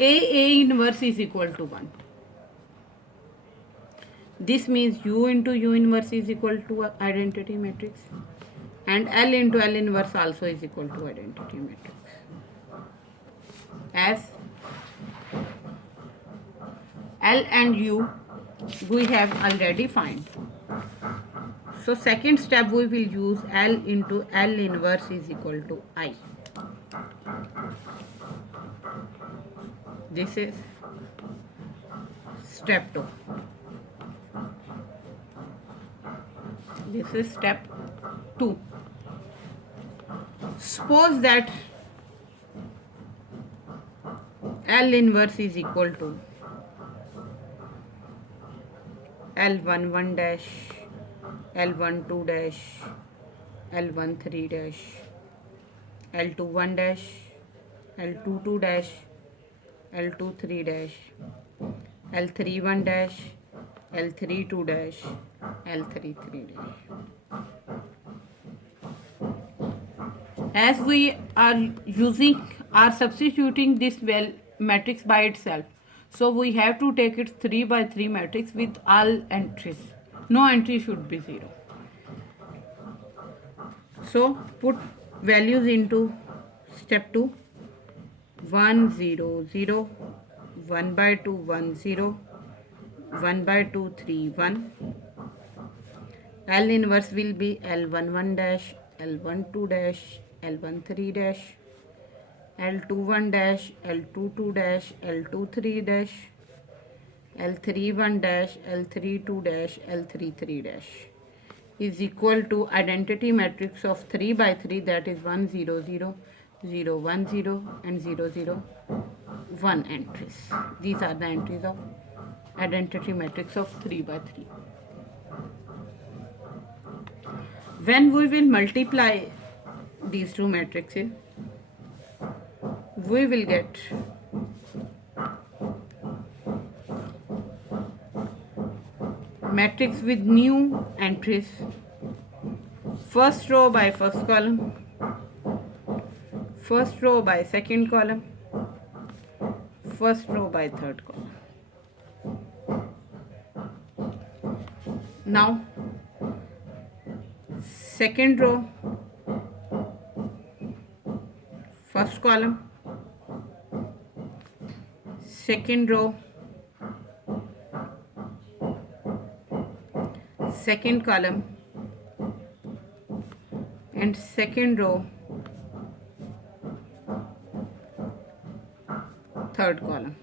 A inverse is equal to 1. This means U into U inverse is equal to identity matrix, and L into L inverse also is equal to identity matrix. As L and U we have already found. So second step we will use L into L inverse is equal to I. This is step 2. This is step 2. Suppose that L inverse is equal to L11 dash, L12 dash, L13 dash, L21 dash, L22 dash, L23 dash, L31 dash, L32 dash, L33 dash. As we are substituting this matrix by itself, so we have to take it 3 by 3 matrix with all entries. No entry should be 0. So put values into step 2. 1 0 0, 1 by 2 1 0, 1 by 2 3 1. L inverse will be L11 dash, L12 dash, L13 dash, L21 dash, L22 dash, L23 dash, L31 dash, L32 dash, L33 dash is equal to identity matrix of 3 by 3, that is 1 0 0, 0 1 0 and 0 0 1 entries. These are the entries of identity matrix of 3 by 3. When we will multiply these two matrices, we will get matrix with new entries. First row by first column, first row by second column, first row by third column. Now second row, first column, second row, second column, and second row, third column.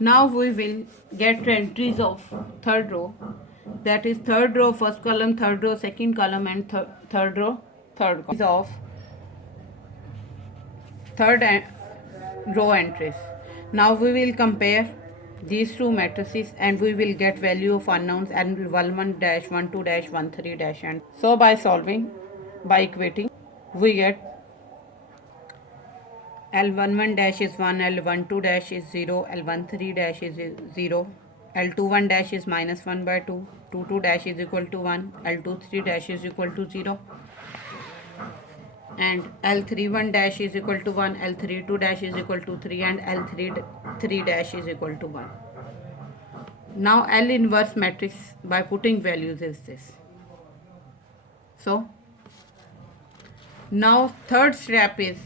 Now we will get entries of third row, that is third row first column, third row second column, and third row third column of third row entries. Now we will compare these two matrices and we will get value of unknowns L11 dash, 12 dash, 13 dash, and so by solving, by equating, we get L11 dash is 1, L12 dash is 0, L13 dash is 0, L21 dash is minus 1 by 2, 22 dash is equal to 1, L23 dash is equal to 0, and L31 dash is equal to 1, L32 dash is equal to 3, and L33 dash is equal to 1. Now L inverse matrix by putting values is this. So now third step is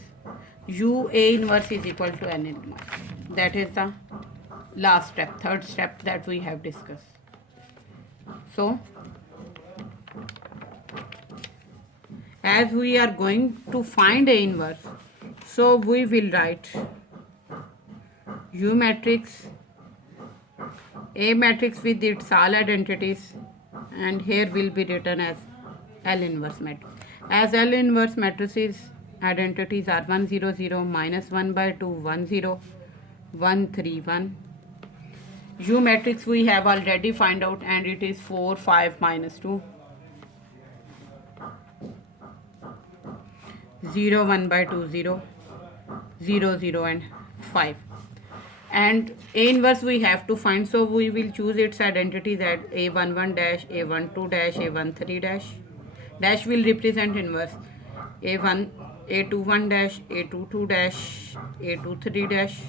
U A inverse is equal to N inverse. That is the last step, third step that we have discussed. So as we are going to find A inverse, so we will write U matrix, A matrix with its all identities, and here will be written as L inverse matrix. As L inverse matrices identities are 1 0 0, minus 1 by 2 1 0, 1 3 1. U matrix we have already find out, and it is 4 5 minus 2, 0 1 by 2 0, 0 0 and 5. And A inverse we have to find, so we will choose its identities at A11 dash, A12 dash, A13 dash. Dash will represent inverse. A1, A21 dash, A22 dash, A23 dash,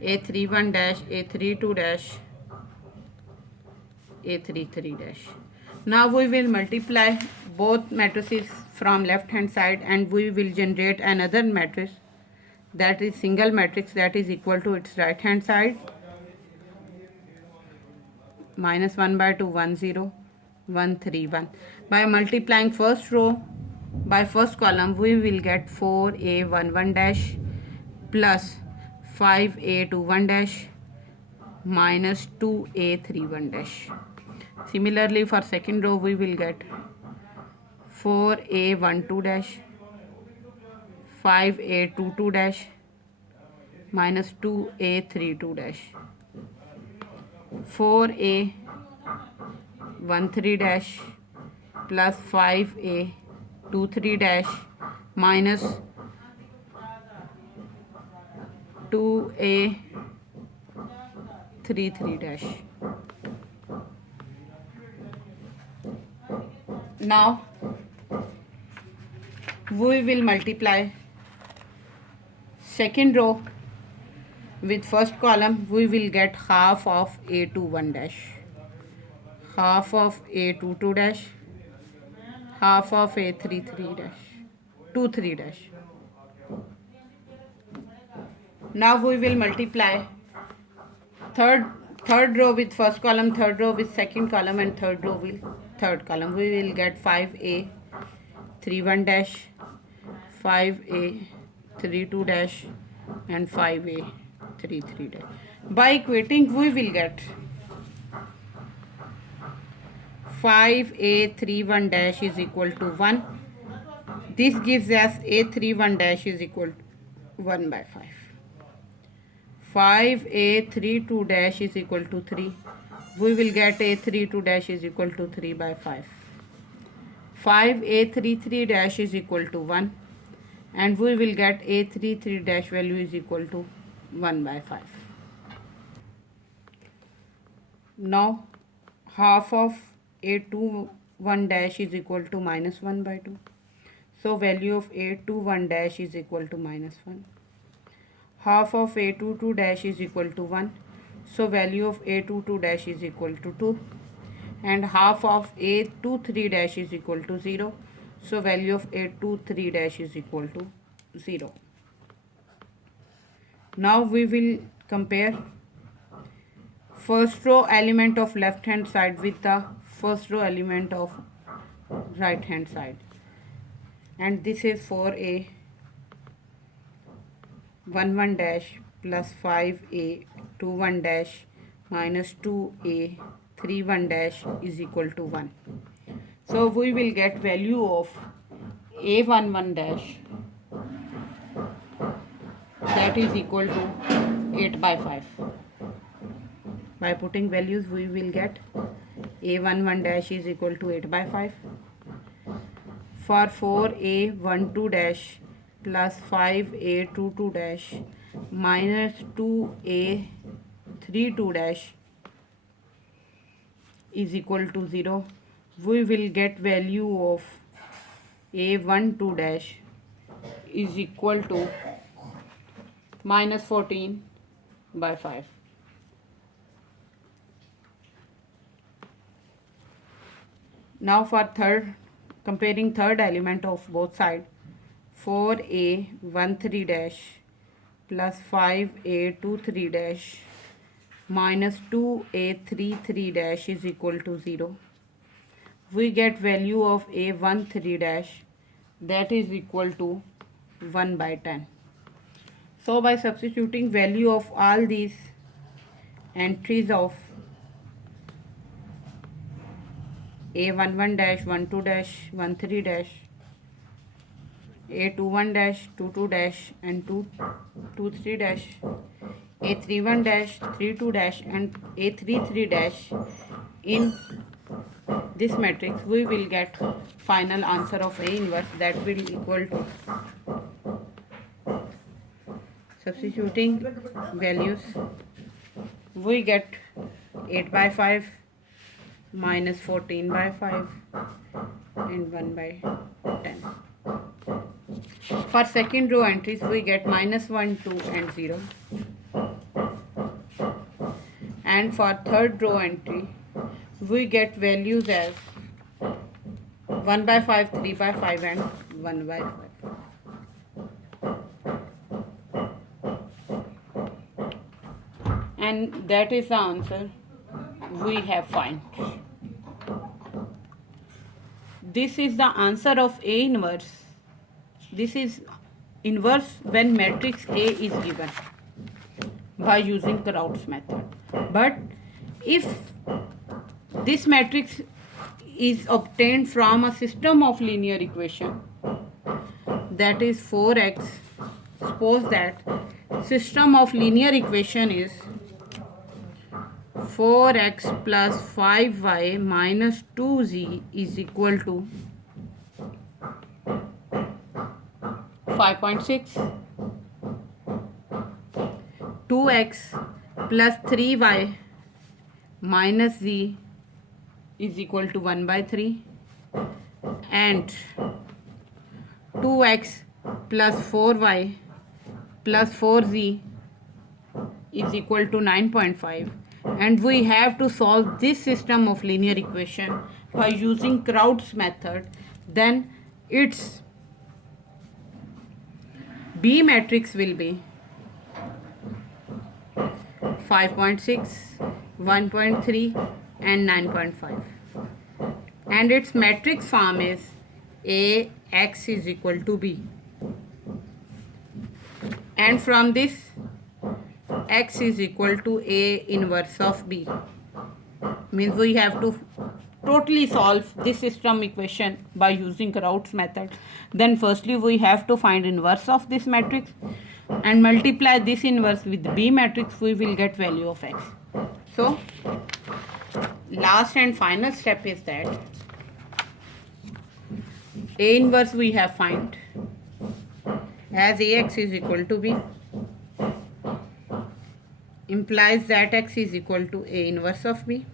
A31 dash, A32 dash, A33 dash. Now we will multiply both matrices from left hand side and we will generate another matrix, that is single matrix, that is equal to its right hand side. Minus 1 by 2, 1 0, 1 3 1. By multiplying first row by first column, we will get 4a11 dash plus 5a21 dash minus 2a31 dash. Similarly, for second row, we will get 4a12 dash 5a22 dash minus 2a32 dash 4a13 dash plus 5a23 dash minus 2a33 dash. Now we will multiply second row with first column. We will get half of a21 dash, half of a22 dash, half of a33 dash, 23 dash. Now we will multiply third row with first column, third row with second column, and third row with third column. We will get 5a31 dash, 5a32 dash, and 5a33 dash. By equating, we will get 5a31 dash is equal to 1. This gives us a31 dash is equal to 1 by 5. 5a32 dash is equal to 3. We will get a32 dash is equal to 3 by 5. 5a33 dash is equal to 1. And we will get a33 dash value is equal to 1 by 5. Now half of a21 dash is equal to minus 1 by 2. So value of a21 dash is equal to minus 1. Half of a22 dash is equal to 1. So value of a22 dash is equal to 2. And half of a23 dash is equal to 0. So value of a23 dash is equal to 0. Now we will compare first row element of left hand side with the first row element of right hand side. And this is 4a11 dash plus 5a21 dash minus 2a31 dash is equal to 1. So we will get value of a11 dash, that is equal to 8 by 5. By putting values, we will get a11 dash is equal to 8 by 5. For 4a12 dash plus 5a22 dash minus 2a32 dash is equal to 0. We will get value of a12 dash is equal to minus 14 by 5. Now for comparing third element of both sides, 4a13 dash plus 5a23 dash minus 2a33 dash is equal to 0. We get value of a13 dash, that is equal to 1 by 10. So by substituting value of all these entries of a11 dash, 12 dash, 13 dash, a21 dash, 22 dash, and 23 dash, a31 dash, 32 dash, and a33 dash in this matrix, we will get final answer of A inverse, that will equal to, substituting values, we get 8 by 5 minus 14 by 5 and 1 by 10. For second row entries, we get minus 1, 2 and 0. And for third row entry, we get values as 1 by 5, 3 by 5 and 1 by 5. And that is the answer we have found. This is the answer of A inverse. This is inverse when matrix A is given by using Kraut's method. But if this matrix is obtained from a system of linear equation, that is 4x, suppose that system of linear equation is 4x plus 5y minus 2z is equal to 5.6. 2x plus 3y minus z is equal to 1 by 3. And 2x plus 4y plus 4z is equal to 9.5. And we have to solve this system of linear equation by using Kraut's method. Then its B matrix will be 5.6, 1.3 and 9.5. And its matrix form is AX is equal to B. And from this, X is equal to A inverse of B. Means we have to totally solve this system equation by using Kraut's method. Then firstly we have to find inverse of this matrix and multiply this inverse with B matrix. We will get value of X. So last and final step is that A inverse we have find as AX is equal to B, implies that X is equal to A inverse of B.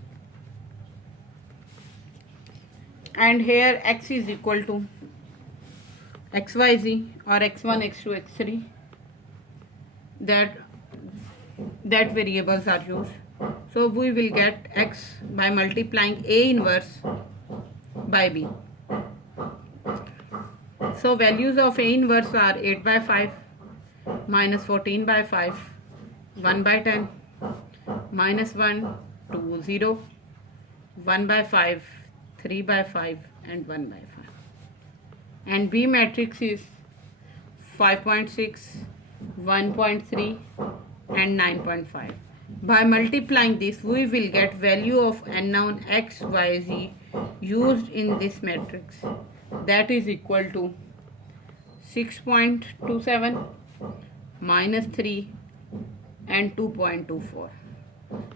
And here X is equal to XYZ or X1, X2, X3. That variables are used. So we will get X by multiplying A inverse by B. So values of A inverse are 8 by 5, minus 14 by 5, 1 by 10, minus 1, 2, 0, 1 by 5, 3 by 5 and 1 by 5. And B matrix is 5.6, 1.3 and 9.5. By multiplying this, we will get value of unknown X, Y, Z used in this matrix. That is equal to 6.27, minus 3 and 2.24.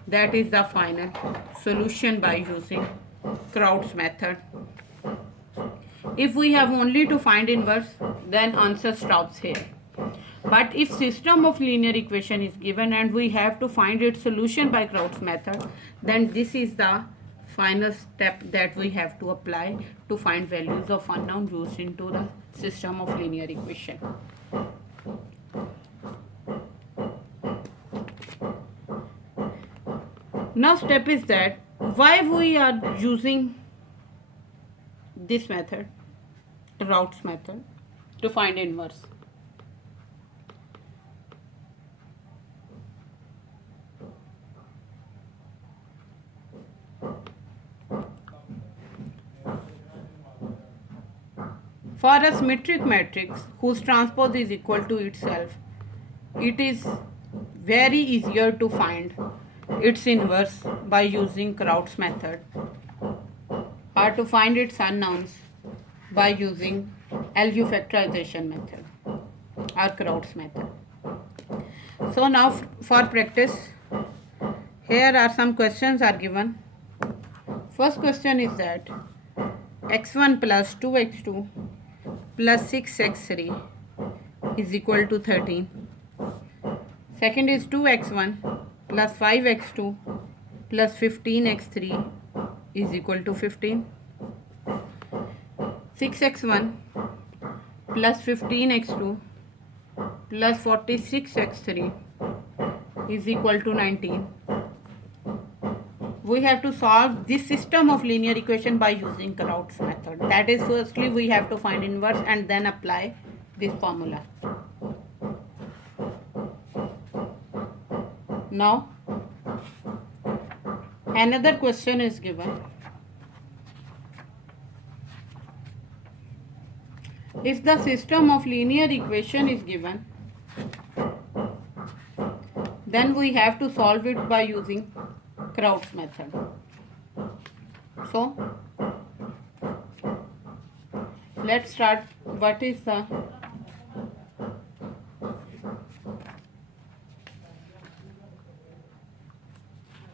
That is the final solution by using Kraut's method. If we have only to find inverse, then answer stops here. But if system of linear equation is given and we have to find its solution by Kraut's method, then this is the final step that we have to apply to find values of unknown used into the system of linear equation. Now step is that why we are using this method, Kraut's method, to find inverse. For a symmetric matrix whose transpose is equal to itself, it is very easier to find its inverse by using Kraut's method, or to find its unknowns by using LU factorization method or Kraut's method. So now for practice, here are some questions are given. First question is that x1 plus 2x2 plus 6x3 is equal to 13. Second is 2x1 plus 5x2 plus 15x3 is equal to 15. 6x1 plus 15x2 plus 46x3 is equal to 19. We have to solve this system of linear equation by using Kraut's method. That is, firstly we have to find inverse and then apply this formula. Now another question is given. If the system of linear equation is given, then we have to solve it by using Kraut's method. So let's start. What is the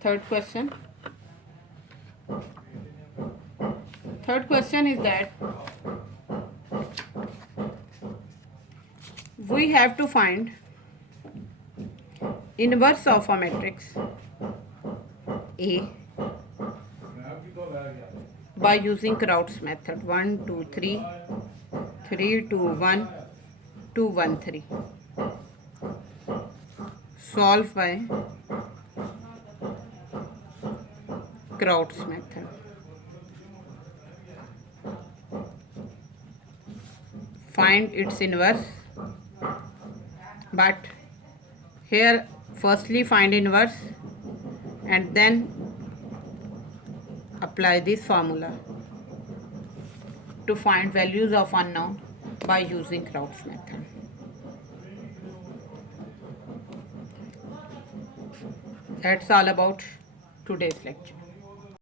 third question? Third question is that we have to find inverse of a matrix A by using Kraut's method. 1 2 3 3 2 1 2 1 3. Solve by Kraut's method. Find its inverse, but here firstly find inverse and then apply this formula to find values of unknown by using Kraut's method. That's all about today's lecture.